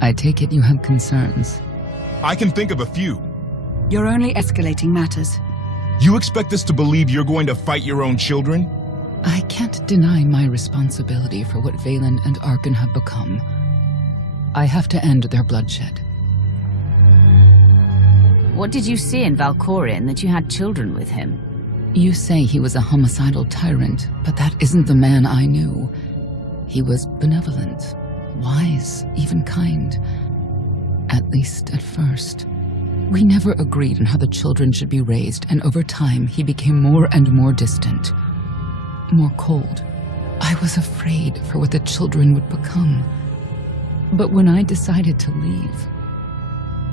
I take it you have concerns. I can think of a few. You're only escalating matters. You expect us to believe you're going to fight your own children? I can't deny my responsibility for what Valen and Arkan have become. I have to end their bloodshed. What did you see in Valkorion that you had children with him? You say he was a homicidal tyrant, but that isn't the man I knew. He was benevolent, wise, even kind. At least at first. We never agreed on how the children should be raised, and over time he became more and more distant. More cold. I was afraid for what the children would become. But when I decided to leave,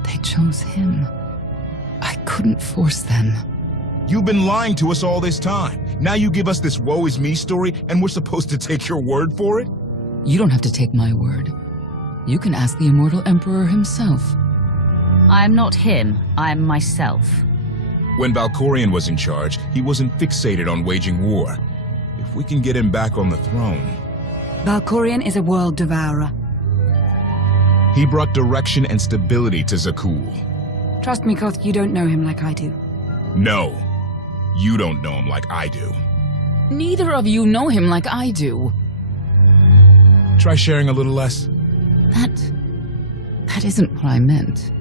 they chose him. I couldn't force them. You've been lying to us all this time. Now you give us this woe is me story, and we're supposed to take your word for it? You don't have to take my word. You can ask the Immortal Emperor himself. I am not him, I am myself. When Valkorion was in charge, he wasn't fixated on waging war. If we can get him back on the throne... Valkorion is a world devourer. He brought direction and stability to Zakul. Trust me, Koth, you don't know him like I do. No, you don't know him like I do. Neither of you know him like I do. Try sharing a little less. That isn't what I meant.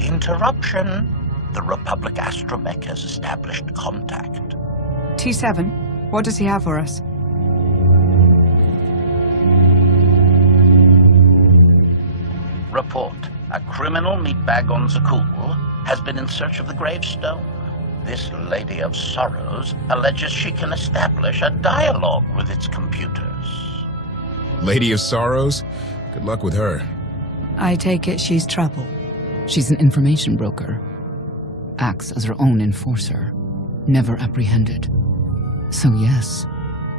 Interruption. The Republic astromech has established contact. T7, what does he have for us? Report. A criminal meatbag on Zakul has been in search of the gravestone. This Lady of Sorrows alleges she can establish a dialogue with its computers. Lady of Sorrows? Good luck with her. I take it she's trouble. She's an information broker. Acts as her own enforcer. Never apprehended. So yes,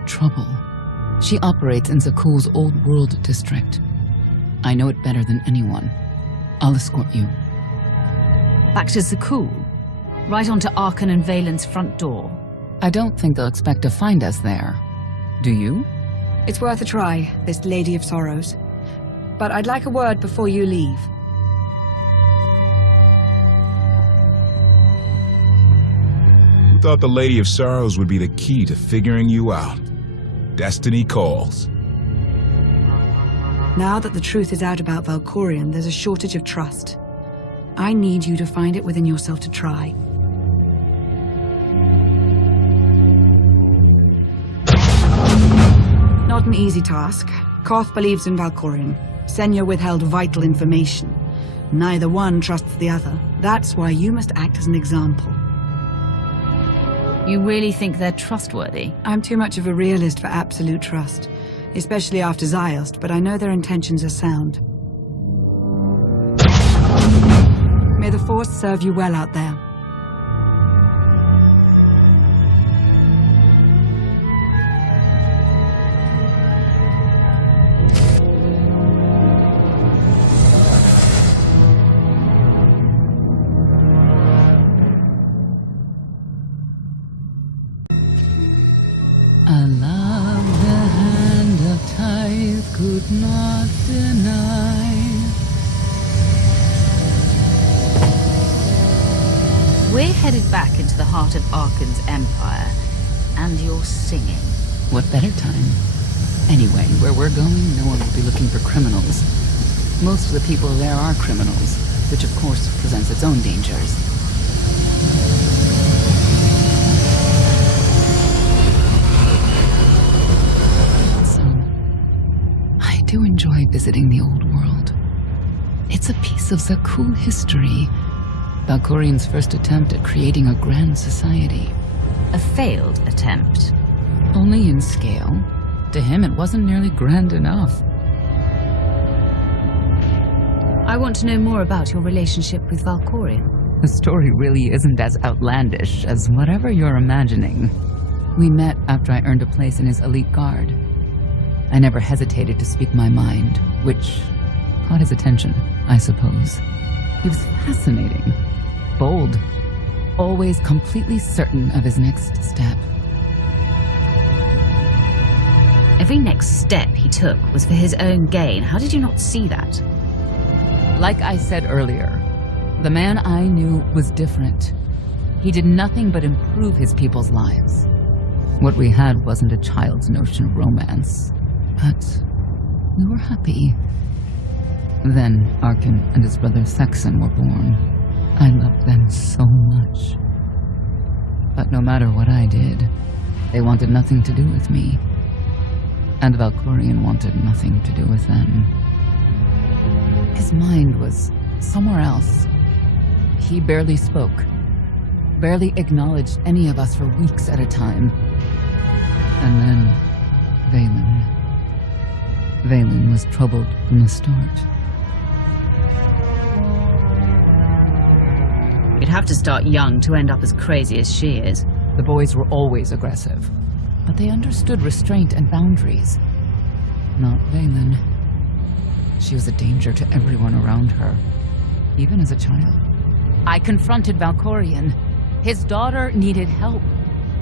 trouble. She operates in Zakul's old world district. I know it better than anyone. I'll escort you. Back to Zakul? Right onto Arkan and Valen's front door? I don't think they'll expect to find us there. Do you? It's worth a try, this Lady of Sorrows. But I'd like a word before you leave. Who thought the Lady of Sorrows would be the key to figuring you out? Destiny calls. Now that the truth is out about Valkorion, there's a shortage of trust. I need you to find it within yourself to try. Not an easy task. Koth believes in Valkorion. Senya withheld vital information. Neither one trusts the other. That's why you must act as an example. You really think they're trustworthy? I'm too much of a realist for absolute trust. Especially after Ziost, but I know their intentions are sound. May the Force serve you well out there. I love the hand of tithe could not deny. We're headed back into the heart of Arkan's empire, and you're singing. What better time? Anyway, where we're going, no one will be looking for criminals. Most of the people there are criminals, which of course presents its own dangers. I do enjoy visiting the old world. It's a piece of Zakul history. Valkorion's first attempt at creating a grand society. A failed attempt. Only in scale. To him, it wasn't nearly grand enough. I want to know more about your relationship with Valkorion. The story really isn't as outlandish as whatever you're imagining. We met after I earned a place in his elite guard. I never hesitated to speak my mind, which caught his attention, I suppose. He was fascinating, bold, always completely certain of his next step. Every next step he took was for his own gain. How did you not see that? Like I said earlier, the man I knew was different. He did nothing but improve his people's lives. What we had wasn't a child's notion of romance, but we were happy. Then Arkin and his brother Saxon were born. I loved them so much. But no matter what I did, they wanted nothing to do with me. And Valkorion wanted nothing to do with them. His mind was somewhere else. He barely spoke, barely acknowledged any of us for weeks at a time. And then, Vaylin. Vaylin was troubled from the start. You'd have to start young to end up as crazy as she is. The boys were always aggressive, but they understood restraint and boundaries. Not Vaylin. She was a danger to everyone around her, even as a child. I confronted Valkorion. His daughter needed help.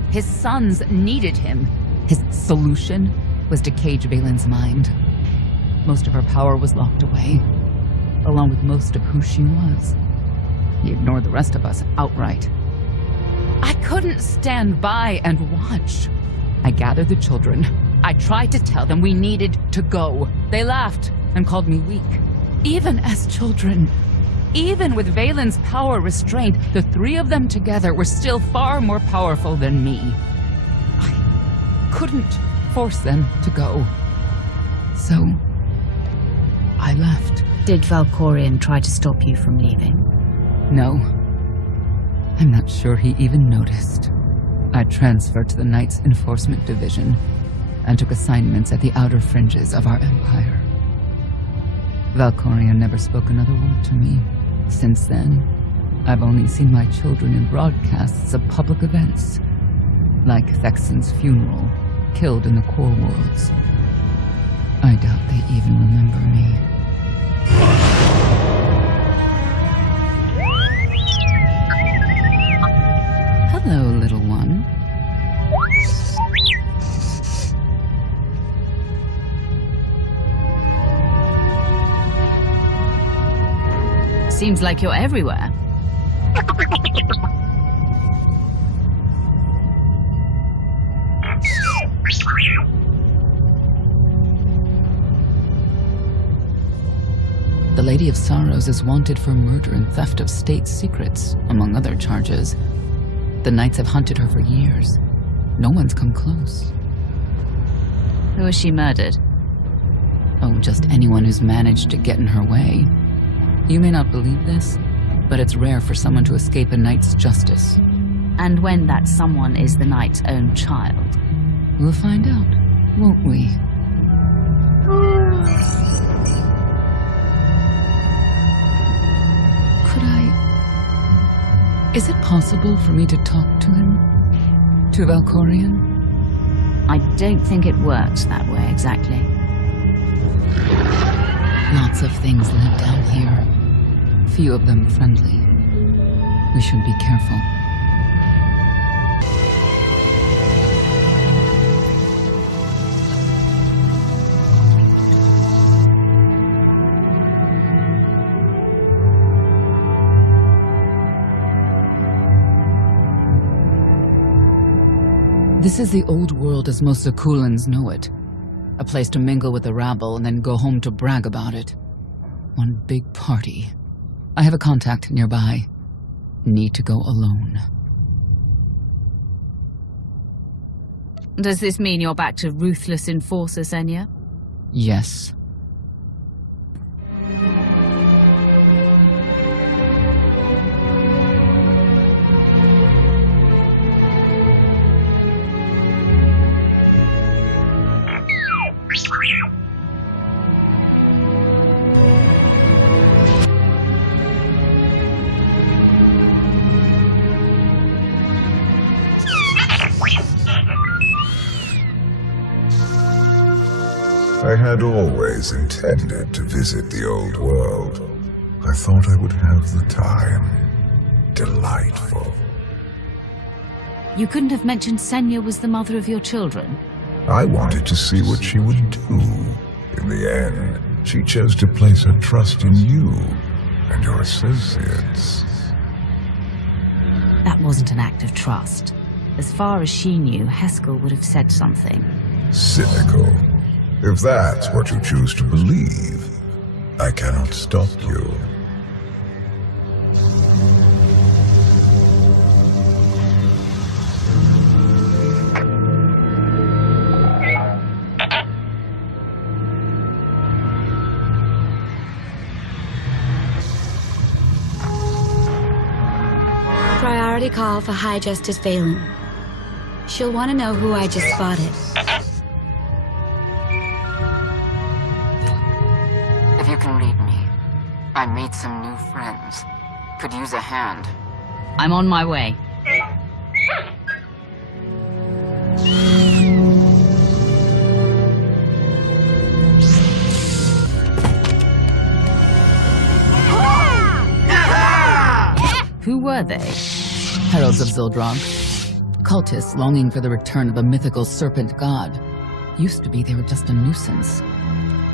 His sons needed him. His solution was to cage Vaylin's mind. Most of her power was locked away, along with most of who she was. He ignored the rest of us outright. I couldn't stand by and watch. I gathered the children. I tried to tell them we needed to go. They laughed and called me weak. Even as children, even with Vaylin's power restrained, the three of them together were still far more powerful than me. I couldn't force them to go. So, I left. Did Valkorion try to stop you from leaving? No. I'm not sure he even noticed. I transferred to the Knights Enforcement Division and took assignments at the outer fringes of our empire. Valkorion never spoke another word to me. Since then, I've only seen my children in broadcasts of public events, like Thexen's funeral, killed in the Core Worlds. I doubt they even remember me. Hello, little one. Seems like you're everywhere. The Lady of Sorrows is wanted for murder and theft of state secrets, among other charges. The Knights have hunted her for years. No one's come close. Who has she murdered? Oh, just anyone who's managed to get in her way. You may not believe this, but it's rare for someone to escape a knight's justice. And when that someone is the knight's own child? We'll find out, won't we? Could I... Is it possible for me to talk to him? To Valkorion? I don't think it works that way exactly. Lots of things live down here. Few of them friendly. We should be careful. This is the old world as most Zakulans know it. A place to mingle with the rabble and then go home to brag about it. One big party. I have a contact nearby. Need to go alone. Does this mean you're back to ruthless enforcer, Senya? Yes. I had always intended to visit the old world. I thought I would have the time. Delightful. You couldn't have mentioned Senya was the mother of your children? I wanted to see what she would do. In the end, she chose to place her trust in you and your associates. That wasn't an act of trust. As far as she knew, Heskel would have said something. Cynical. If that's what you choose to believe, I cannot stop you. Priority call for High Justice Valen. She'll want to know who I just spotted. If you can read me, I made some new friends. Could use a hand. I'm on my way. Who were they? Heralds of Zildrog. Cultists longing for the return of a mythical serpent god. Used to be they were just a nuisance.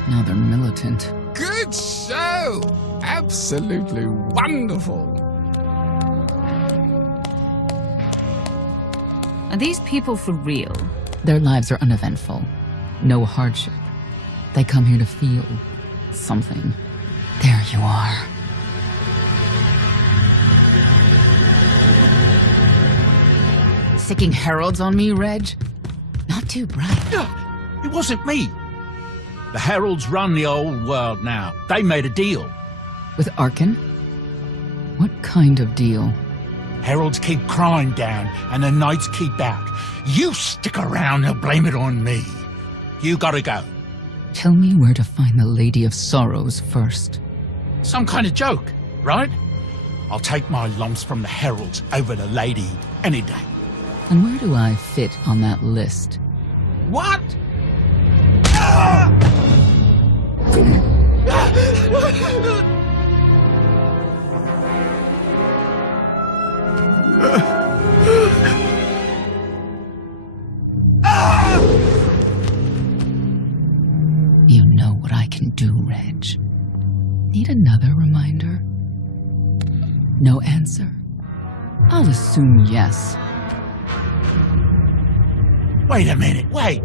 Now they're militant. Good show! Absolutely wonderful. Are these people for real? Their lives are uneventful. No hardship. They come here to feel something. There you are. Sicking heralds on me, Reg? Not too bright. It wasn't me. The heralds run the old world now. They made a deal. With Arkin? What kind of deal? Heralds keep crime down, and the knights keep out. You stick around and blame it on me. You gotta go. Tell me where to find the Lady of Sorrows first. Some kind of joke, right? I'll take my lumps from the heralds over the lady any day. And where do I fit on that list? What? You know what I can do, Reg. Need another reminder? No answer? I'll assume yes. Wait a minute, wait.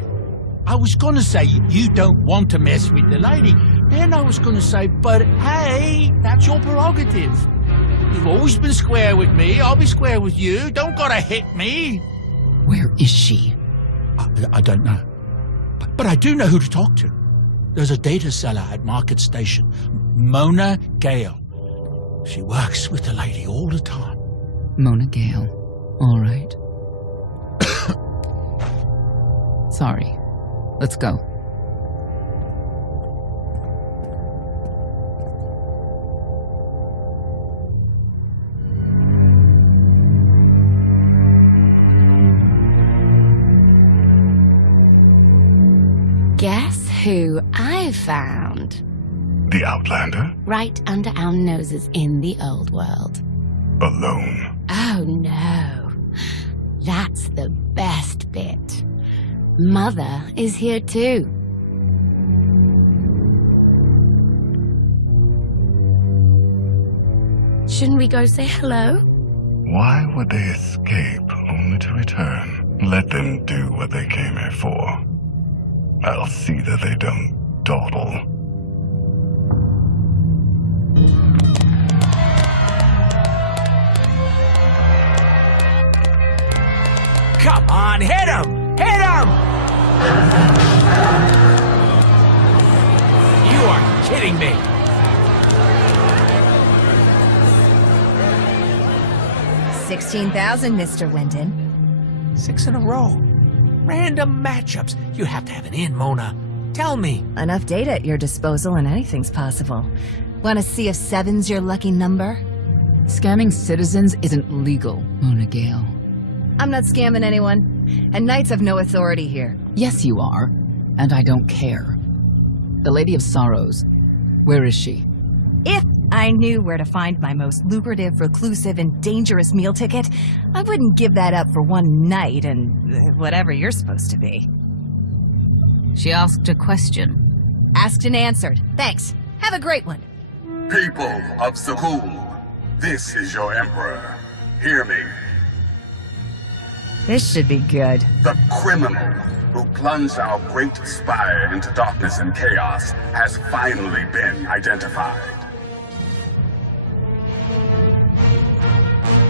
I was gonna say you don't want to mess with the lady. Then I was gonna say, but hey, that's your prerogative. You've always been square with me, I'll be square with you. Don't gotta hit me. Where is she? I don't know. But I do know who to talk to. There's a data seller at Market Station, Mona Gale. She works with the lady all the time. Mona Gale. All right. Sorry. Let's go. Guess who I found? The Outlander? Right under our noses in the old world. Alone. Oh no. That's the best bit. Mother is here too. Shouldn't we go say hello? Why would they escape only to return? Let them do what they came here for. I'll see that they don't dawdle. Come on, hit him! Hit him! You are kidding me. $16,000, Mr. Wyndon. 6 in a row. Random matchups. You have to have an in, Mona. Tell me. Enough data at your disposal and anything's possible. Want to see if 7's your lucky number? Scamming citizens isn't legal, Mona Gale. I'm not scamming anyone, and knights have no authority here. Yes, you are, and I don't care. The Lady of Sorrows, where is she? If I knew where to find my most lucrative, reclusive, and dangerous meal ticket, I wouldn't give that up for one night and whatever you're supposed to be. She asked a question. Asked and answered. Thanks. Have a great one. People of Zakul, this is your Emperor. Hear me. This should be good. The criminal who plunged our great spire into darkness and chaos has finally been identified.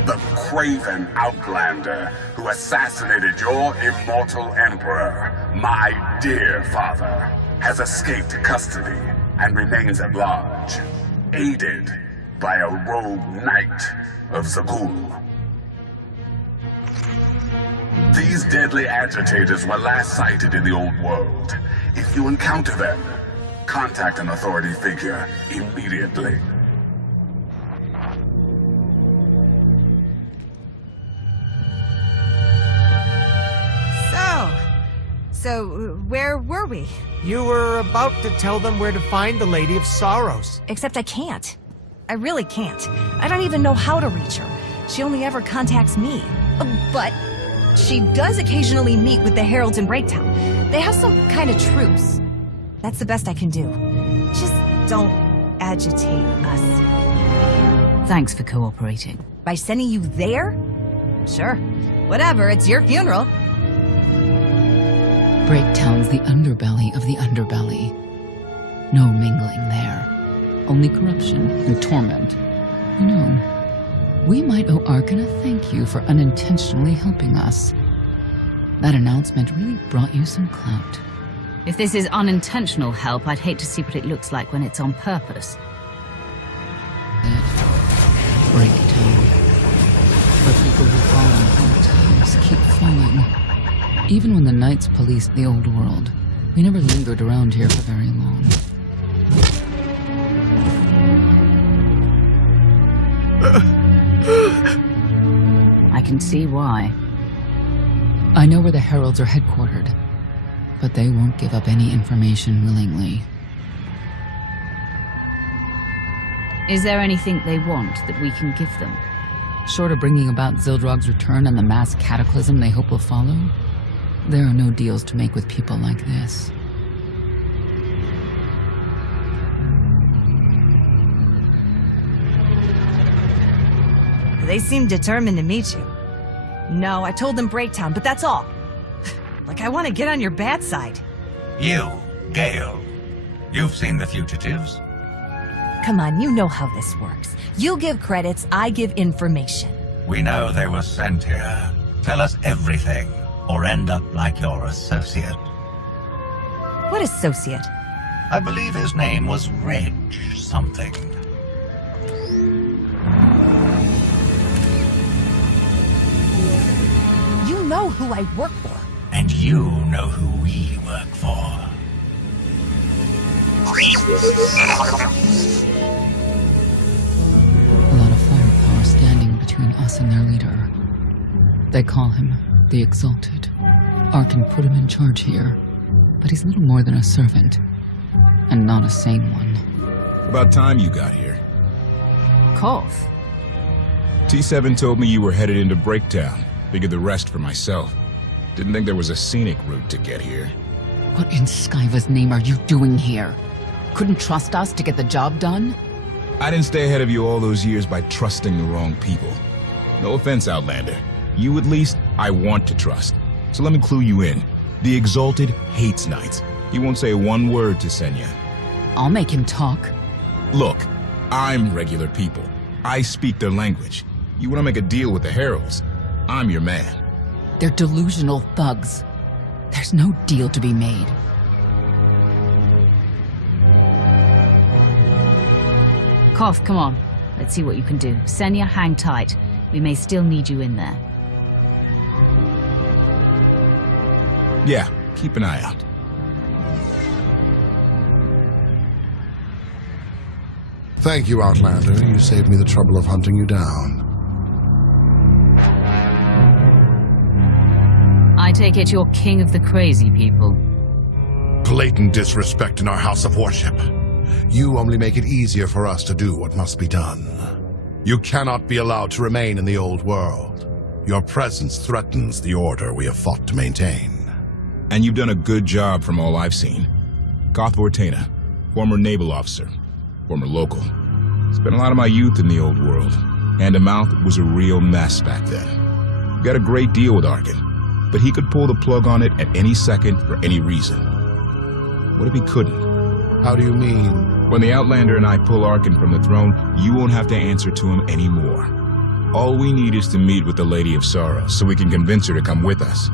The craven outlander who assassinated your immortal emperor, my dear father, has escaped custody and remains at large, aided by a rogue knight of Zakul. These deadly agitators were last sighted in the old world. If you encounter them, contact an authority figure immediately. So, where were we? You were about to tell them where to find the Lady of Sorrows. Except I can't. I really can't. I don't even know how to reach her. She only ever contacts me. But she does occasionally meet with the Heralds in Breaktown. They have some kind of truce. That's the best I can do. Just don't agitate us. Thanks for cooperating. By sending you there? Sure. Whatever, it's your funeral. Breaktown's the underbelly of the underbelly. No mingling there. Only corruption and torment. You know, we might owe Arkan a thank you for unintentionally helping us. That announcement really brought you some clout. If this is unintentional help, I'd hate to see what it looks like when it's on purpose. Breaktown. For people who fall in hard times keep falling. Even when the Knights policed the old world, we never lingered around here for very long. I can see why. I know where the Heralds are headquartered, but they won't give up any information willingly. Is there anything they want that we can give them? Short of bringing about Zildrog's return and the mass cataclysm they hope will follow, there are no deals to make with people like this. They seem determined to meet you. No, I told them Breaktown, but that's all. Like I want to get on your bad side. You, Gale. You've seen the fugitives. Come on, you know how this works. You give credits, I give information. We know they were sent here. Tell us everything, or end up like your associate. What associate? I believe his name was Reg something. You know who I work for. And you know who we work for. A lot of firepower standing between us and their leader. They call him the Exalted. Arkan put him in charge here, but he's little more than a servant, and not a sane one. About time you got here. Koth. T7 told me you were headed into Breaktown. Figured the rest for myself. Didn't think there was a scenic route to get here. What in Skyva's name are you doing here? Couldn't trust us to get the job done? I didn't stay ahead of you all those years by trusting the wrong people. No offense, Outlander. You at least, I want to trust. So let me clue you in. The Exalted hates Knights. He won't say one word to Senya. I'll make him talk. Look, I'm regular people. I speak their language. You want to make a deal with the Heralds? I'm your man. They're delusional thugs. There's no deal to be made. Koth, come on. Let's see what you can do. Senya, hang tight. We may still need you in there. Yeah, keep an eye out. Thank you, Outlander. You saved me the trouble of hunting you down. I take it you're king of the crazy people. Blatant disrespect in our house of worship. You only make it easier for us to do what must be done. You cannot be allowed to remain in the old world. Your presence threatens the order we have fought to maintain. And you've done a good job from all I've seen. Koth Vortena, former naval officer, former local. Spent a lot of my youth in the old world. Hand-to-mouth was a real mess back then. We got a great deal with Arkin, but he could pull the plug on it at any second for any reason. What if he couldn't? How do you mean? When the Outlander and I pull Arkin from the throne, you won't have to answer to him anymore. All we need is to meet with the Lady of Sorrows so we can convince her to come with us.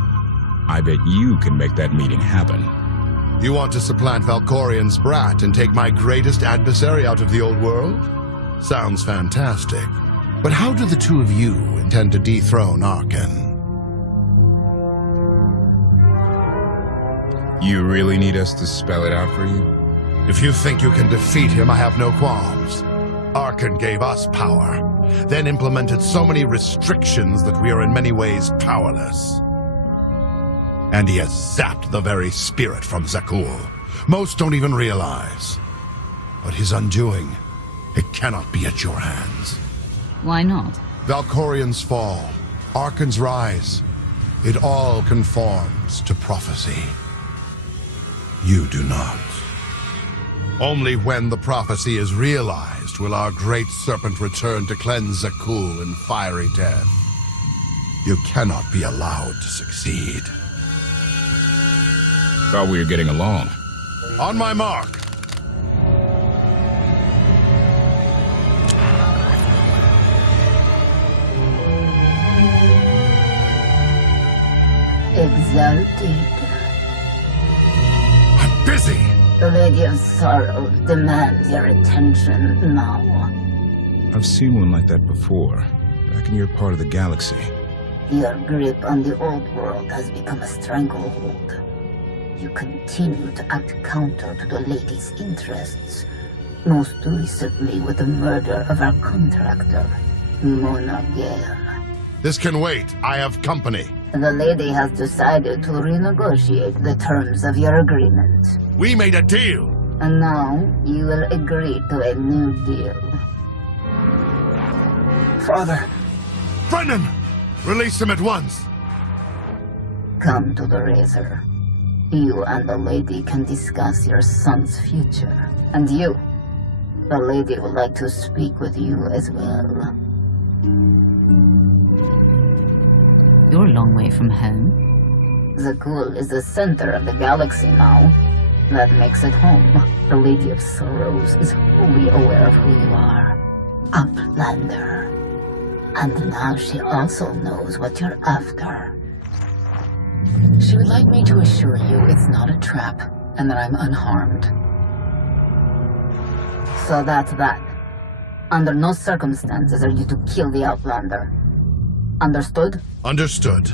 I bet you can make that meeting happen. You want to supplant Valkorian's brat and take my greatest adversary out of the old world? Sounds fantastic. But how do the two of you intend to dethrone Arkin? You really need us to spell it out for you? If you think you can defeat him, I have no qualms. Arkin gave us power, then implemented so many restrictions that we are in many ways powerless. And he has zapped the very spirit from Zakul. Most don't even realize. But his undoing, it cannot be at your hands. Why not? Valkorian's fall, Arkin's rise, it all conforms to prophecy. You do not. Only when the prophecy is realized will our great serpent return to cleanse Zakul in fiery death. You cannot be allowed to succeed. Thought we were getting along. On my mark. Exalted. I'm busy. The Lady of Sorrows demands your attention now. I've seen one like that before, back in your part of the galaxy. Your grip on the old world has become a stranglehold. You continue to act counter to the Lady's interests, most recently with the murder of our contractor, Mona Gale. This can wait. I have company. The Lady has decided to renegotiate the terms of your agreement. We made a deal! And now, you will agree to a new deal. Father! Brennan! Release him at once! Come to the Razor. You and the Lady can discuss your son's future. And you, the Lady would like to speak with you as well. You're a long way from home. Zakul is the center of the galaxy now. That makes it home. The Lady of Sorrows is fully aware of who you are. Uplander. And now she also knows what you're after. She would like me to assure you it's not a trap, and that I'm unharmed. So that's that. Under no circumstances are you to kill the Outlander. Understood? Understood.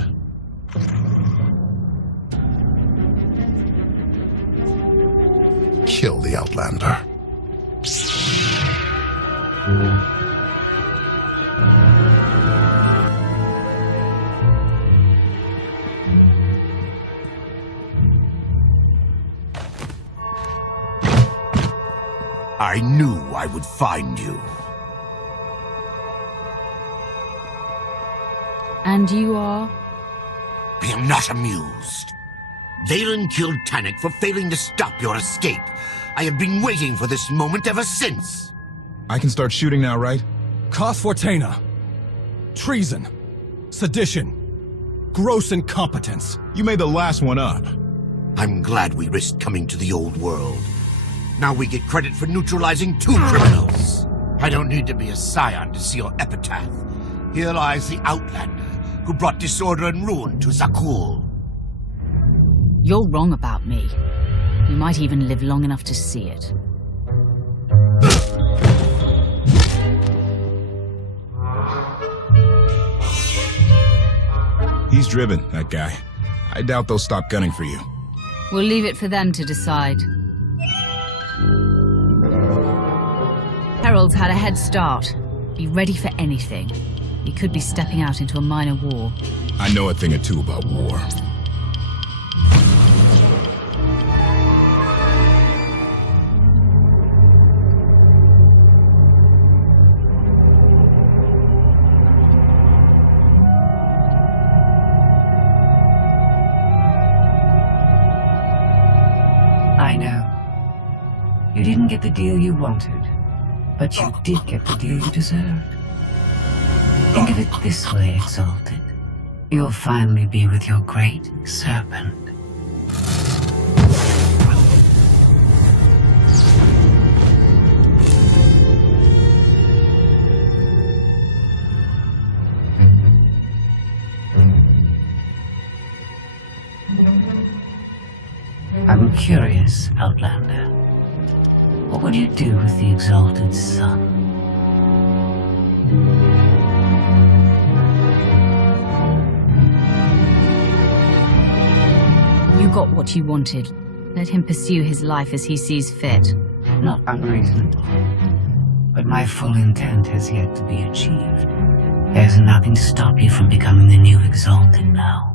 Kill the Outlander. I knew I would find you. And you are? I am not amused. Valen killed Tannic for failing to stop your escape. I have been waiting for this moment ever since. I can start shooting now, right? Confrontation. Treason. Sedition. Gross incompetence. You made the last one up. I'm glad we risked coming to the old world. Now we get credit for neutralizing 2 criminals. I don't need to be a scion to see your epitaph. Here lies the Outlander, who brought disorder and ruin to Zakul. You're wrong about me. You might even live long enough to see it. He's driven, that guy. I doubt they'll stop gunning for you. We'll leave it for them to decide. Harold's had a head start. Be ready for anything. He could be stepping out into a minor war. I know a thing or two about war. I know. You didn't get the deal you wanted. But you did get the deal you deserved. Think of it this way, Exalted. You'll finally be with your great serpent. I'm curious, Outlander. What would you do with the Exalted Sun? You got what you wanted. Let him pursue his life as he sees fit. Not unreasonable. But my full intent has yet to be achieved. There's nothing to stop you from becoming the new Exalted now.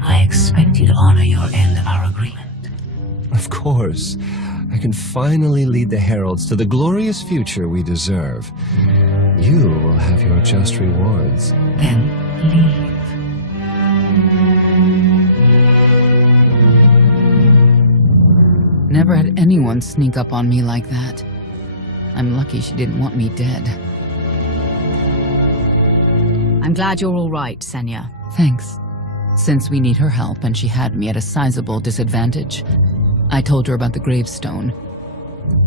I expect you to honor your end of our agreement. Of course. I can finally lead the Heralds to the glorious future we deserve. You will have your just rewards. Then leave. Never had anyone sneak up on me like that. I'm lucky she didn't want me dead. I'm glad you're all right, Senya. Thanks. Since we need her help and she had me at a sizable disadvantage, I told her about the gravestone.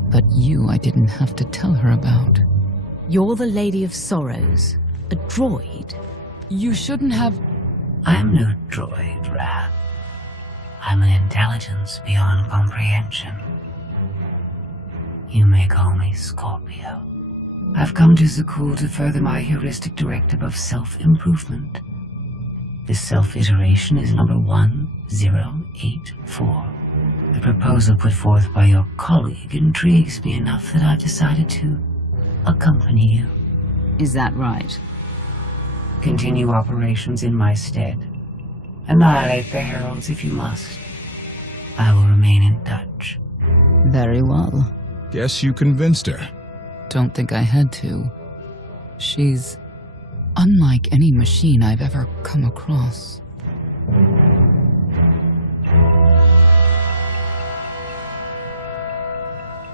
But you I didn't have to tell her about. You're the Lady of Sorrows, a droid. You shouldn't have... I'm no droid, Rat. I'm an intelligence beyond comprehension. You may call me Scorpio. I've come to Zakul to further my heuristic directive of self-improvement. This self-iteration is number 1084. The proposal put forth by your colleague intrigues me enough that I've decided to accompany you. Is that right? Continue operations in my stead. Annihilate the Heralds if you must. I will remain in touch. Very well. Guess you convinced her. Don't think I had to. She's unlike any machine I've ever come across.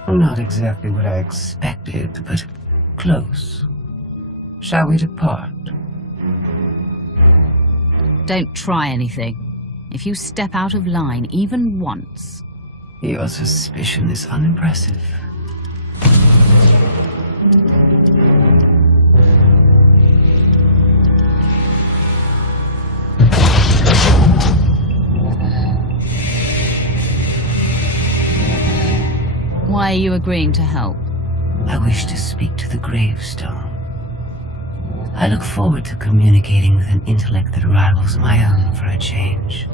Not exactly what I expected, but close. Shall we depart? Don't try anything. If you step out of line even once... Your suspicion is unimpressive. Why are you agreeing to help? I wish to speak to the gravestone. I look forward to communicating with an intellect that rivals my own for a change.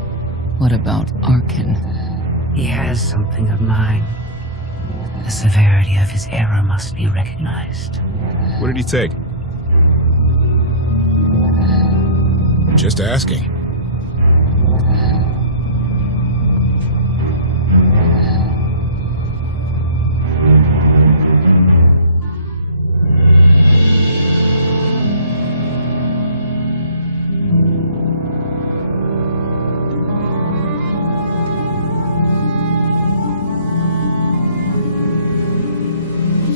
What about Arkin? He has something of mine. The severity of his error must be recognized. What did he take? Just asking.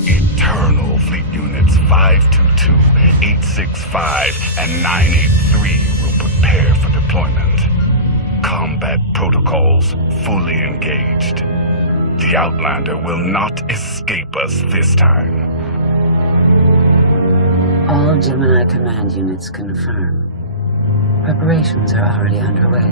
Eternal Fleet Units 522, 865, and 983 will prepare for deployment. Combat protocols fully engaged. The Outlander will not escape us this time. All Gemini command units confirm. Preparations are already underway.